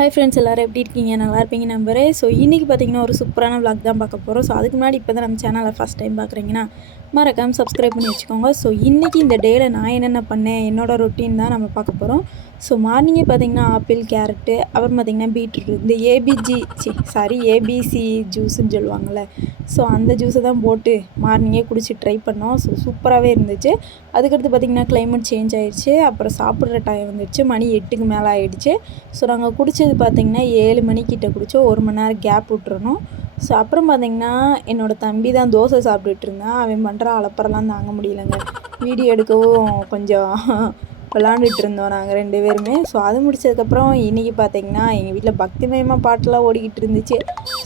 Hi friends, எல்லோரும் எப்படி இருக்கீங்க? நல்லா இருப்பீங்க நம்புறேன். ஸோ இன்றைக்கி பார்த்தீங்கன்னா ஒரு சூப்பரான விளாக் தான் பார்க்க போகிறோம். ஸோ அதுக்கு முன்னாடி இப்போ தான் நம்ம சேனலை ஃபஸ்ட் டைம் பார்க்குறீங்கன்னா மறக்காமல் சப்ஸ்கிரைப் பண்ணி வச்சுக்கோங்க. ஸோ இன்றைக்கி இந்த டேயில் நான் என்னென்ன பண்ணேன், என்னோடய ரொட்டீன் தான் நம்ம பார்க்க போகிறோம். ஸோ மார்னிங்கே பார்த்திங்கன்னா ஆப்பிள், கேரட்டு, அப்புறம் பார்த்திங்கன்னா பீட்ரூட், இந்த ஏபிசி ஜூஸுன்னு சொல்லுவாங்கள்ல, ஸோ அந்த ஜூஸை தான் போட்டு மார்னிங்கே குடிச்சு ட்ரை பண்ணோம். ஸோ சூப்பராகவே இருந்துச்சு. அதுக்கடுத்து பார்த்திங்கன்னா கிளைமேட் சேஞ்ச் ஆகிடுச்சு. அப்புறம் சாப்பிட்ற டைம் வந்துடுச்சு. மணி 8க்கு மேலே ஆகிடுச்சு. ஸோ நாங்கள் குடித்தது பார்த்திங்கன்னா 7 மணிக்கிட்ட குடித்தோம். 1 மணி நேரம் கேப் விட்டுறணும். ஸோ அப்புறம் பார்த்திங்கன்னா என்னோடய தம்பி தான் தோசை சாப்பிட்டுட்டு இருந்தான். அவன் பண்ணுற அலப்பறலாம் தாங்க முடியலைங்க. வீடியோ எடுக்கவும் கொஞ்சம் விளாண்டுட்டு இருந்தோம் நாங்கள் 2 பேருமே. ஸோ அது முடிச்சதுக்கப்புறம் இன்றைக்கி பார்த்திங்கன்னா எங்கள் வீட்டில் பக்திமயமாக பாட்டெலாம் ஓடிக்கிட்டு இருந்துச்சு.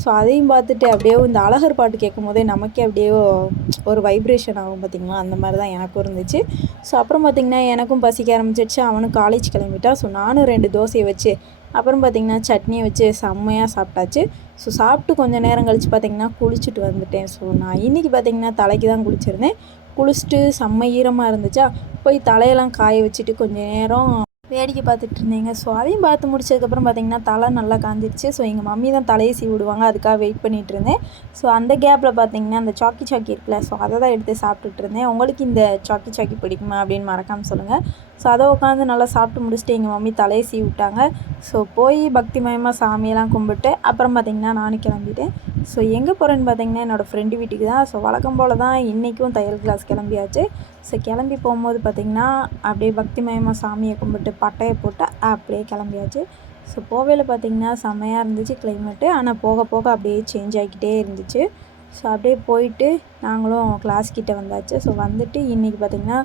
ஸோ அதையும் பார்த்துட்டு அப்படியே இந்த அழகர் பாட்டு கேட்கும் போதே நமக்கே அப்படியே ஒரு வைப்ரேஷன் ஆகும் பார்த்திங்களா, அந்த மாதிரி தான் எனக்கும் இருந்துச்சு. ஸோ அப்புறம் பார்த்திங்கன்னா எனக்கும் பசிக்க ஆரம்பிச்சிடுச்சு. அவனும் காலேஜ் கிளம்பிட்டான். ஸோ நானும் 2 தோசையை வச்சு அப்புறம் பார்த்திங்கன்னா சட்னியை வச்சு செம்மையாக சாப்பிட்டாச்சு. ஸோ சாப்பிட்டு கொஞ்சம் நேரம் கழித்து பார்த்திங்கன்னா குளிச்சுட்டு வந்துட்டேன். ஸோ நான் இன்றைக்கி பார்த்திங்கன்னா தலைக்கு தான் குளிச்சிருந்தேன். குளிச்சுட்டு செம்ம ஈரமாக இருந்துச்சா, போய் தலையெல்லாம் காய வச்சுட்டு கொஞ்சம் நேரம் வேடிக்கை பார்த்துட்டு இருந்தேங்க. ஸோ அதையும் பார்த்து முடிச்சதுக்கப்புறம் பார்த்திங்கன்னா தலை நல்லா காஞ்சிடுச்சு. ஸோ எங்கள் மம்மி தான் தலையை சீவி விடுவாங்க, அதுக்காக வெயிட் பண்ணிகிட்டு இருந்தேன். ஸோ அந்த கேப்பில் பார்த்திங்கன்னா அந்த சாக்கி இருக்குல்ல, ஸோ அதை தான் எடுத்து சாப்பிட்டுட்டு இருந்தேன். உங்களுக்கு இந்த சாக்கி பிடிக்குமா அப்படின்னு மறக்காமல் சொல்லுங்கள். ஸோ அதை உட்காந்து நல்லா சாப்பிட்டு முடிச்சுட்டு எங்கள் மம்மி தலையை சீவி விட்டாங்க. ஸோ போய் பக்திமயமாக சாமியெல்லாம் கும்பிட்டு அப்புறம் பார்த்திங்கன்னா நானும் கிளம்பிட்டேன். ஸோ எங்கே போகிறேன்னு பார்த்திங்கன்னா என்னோடய ஃப்ரெண்டு வீட்டுக்கு தான். ஸோ வழக்கம் போல் தான் இன்றைக்கும் தையல் கிளாஸ் கிளம்பியாச்சு. ஸோ கிளம்பி போகும்போது பார்த்திங்கன்னா அப்படியே பக்திமயமாக சாமியை கும்பிட்டு பட்டையை போட்டு அப்படியே கிளம்பியாச்சு. ஸோ போவையில் பார்த்திங்கன்னா செம்மையாக இருந்துச்சு கிளைமேட்டு. ஆனால் போக போக அப்படியே சேஞ்ச் ஆகிக்கிட்டே இருந்துச்சு. ஸோ அப்படியே போயிட்டு நாங்களும் கிளாஸ்கிட்ட வந்தாச்சு. ஸோ வந்துட்டு இன்றைக்கி பார்த்திங்கன்னா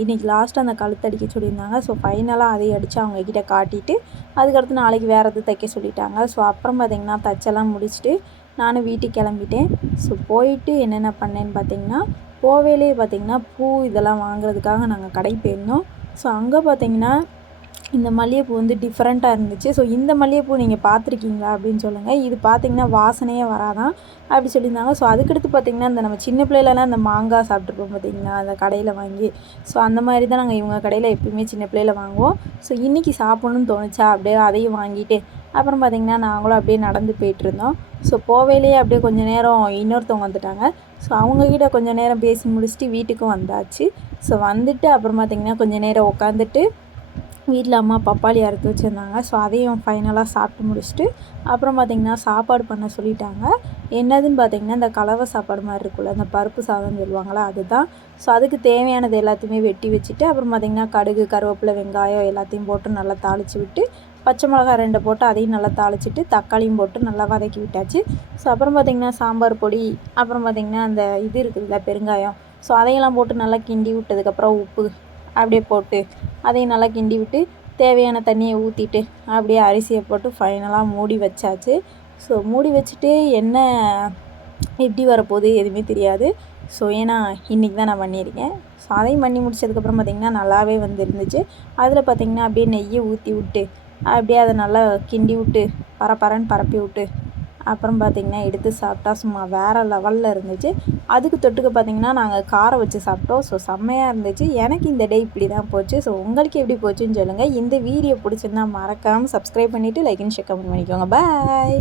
இன்றைக்கி லாஸ்ட்டு அந்த கழுத்தடிக்க சொல்லியிருந்தாங்க. ஸோ ஃபைனலாக அதையும் அடித்து அவங்கக்கிட்ட காட்டிட்டு அதுக்கடுத்து நாளைக்கு வேறு எது தைக்க சொல்லிட்டாங்க. ஸோ அப்புறம் பார்த்திங்கன்னா தச்செல்லாம் முடிச்சுட்டு நானும் வீட்டுக்கு கிளம்பிட்டேன். ஸோ போயிட்டு என்னென்ன பண்ணேன்னு பார்த்திங்கன்னா போவேலே பார்த்திங்கன்னா பூ இதெல்லாம் வாங்குறதுக்காக நாங்கள் கடைக்கு போயிருந்தோம். ஸோ அங்கே பார்த்திங்கன்னா இந்த மல்லிகைப்பூ வந்து டிஃப்ரெண்ட்டாக இருந்துச்சு. ஸோ இந்த மல்லிகைப்பூ நீங்கள் பார்த்துருக்கீங்களா அப்படின்னு சொல்லுங்கள். இது பார்த்திங்கன்னா வாசனையே வராதான் அப்படி சொல்லியிருந்தாங்க. ஸோ அதுக்கடுத்து பார்த்திங்கன்னா இந்த நம்ம சின்ன பிள்ளையிலலாம் இந்த மாங்காய் சாப்பிட்ருப்போம் பார்த்திங்கன்னா அந்த கடையில் வாங்கி. ஸோ அந்த மாதிரி தான் நாங்கள் இவங்க கடையில் எப்பயுமே சின்ன பிள்ளையில் வாங்குவோம். ஸோ இன்றைக்கி சாப்பிட்ணுன்னு தோணுச்சா அப்படியே அதையும் வாங்கிட்டு அப்புறம் பார்த்திங்கன்னா நாங்களும் அப்படியே நடந்து போயிட்டுருந்தோம். ஸோ போவேலேயே அப்படியே கொஞ்சம் நேரம் இன்னொருத்தவங்க வந்துட்டாங்க. ஸோ அவங்கக்கிட்ட கொஞ்சம் நேரம் பேசி முடிச்சுட்டு வீட்டுக்கும் வந்தாச்சு. ஸோ வந்துட்டு அப்புறம் பார்த்திங்கன்னா கொஞ்சம் நேரம் உட்காந்துட்டு வீட்டில் அம்மா பப்பாளி அறுத்து வச்சுருந்தாங்க. ஸோ அதையும் ஃபைனலாக சாப்பிட்டு முடிச்சுட்டு அப்புறம் பார்த்திங்கன்னா சாப்பாடு பண்ண சொல்லிட்டாங்க. என்னதுன்னு பார்த்திங்கன்னா இந்த கலவை சாப்பாடு மாதிரி இருக்குல்ல, அந்த பருப்பு சாதம்னு சொல்லுவாங்களா, அதுதான். ஸோ அதுக்கு தேவையானது எல்லாத்தையுமே வெட்டி வச்சுட்டு அப்புறம் பார்த்திங்கன்னா கடுகு, கருவேப்பிலை, வெங்காயம் எல்லாத்தையும் போட்டு நல்லா தாளித்து விட்டு பச்சை மிளகா 2 போட்டு அதையும் நல்லா தாளிச்சிட்டு தக்காளியும் போட்டு நல்லா வதக்கி விட்டாச்சு. ஸோ அப்புறம் பார்த்திங்கன்னா சாம்பார் பொடி, அப்புறம் பார்த்திங்கன்னா அந்த இது இருக்குதுல்ல பெருங்காயம், ஸோ அதையெல்லாம் போட்டு நல்லா கிண்டி விட்டதுக்கப்புறம் உப்பு அப்படியே போட்டு அதையும் நல்லா கிண்டி விட்டு தேவையான தண்ணியை ஊற்றிட்டு அப்படியே அரிசியை போட்டு ஃபைனலாக மூடி வச்சாச்சு. ஸோ மூடி வச்சுட்டு என்ன எப்படி வரப்போகுது எதுவுமே தெரியாது. ஸோ ஏன்னா இன்றைக்கி தான் நான் பண்ணியிருக்கேன். ஸோ அதையும் பண்ணி முடிச்சதுக்கப்புறம் பார்த்திங்கன்னா நல்லாவே வந்துருந்துச்சு. அதில் பார்த்திங்கன்னா அப்படியே நெய்யை ஊற்றி விட்டு அப்படியே அதை நல்லா கிண்டி விட்டு பரப்பரன்னு பரப்பி விட்டு அப்புறம் பார்த்திங்கன்னா எடுத்து சாப்பிட்டா சும்மா வேறு லெவலில் இருந்துச்சு. அதுக்கு தொட்டுக்க பார்த்திங்கன்னா நாங்கள் காரம் வச்சு சாப்பிட்டோம். ஸோ செம்மையாக இருந்துச்சு. எனக்கு இந்த டே இப்படி தான் போச்சு. ஸோ உங்களுக்கு எப்படி போச்சுன்னு சொல்லுங்கள். இந்த வீடியோ பிடிச்சிருந்தா மறக்காமல் சப்ஸ்கிரைப் பண்ணிவிட்டு லைக் அண்ட் ஷேர் கமெண்ட் பண்ணிக்கோங்க. பாய்.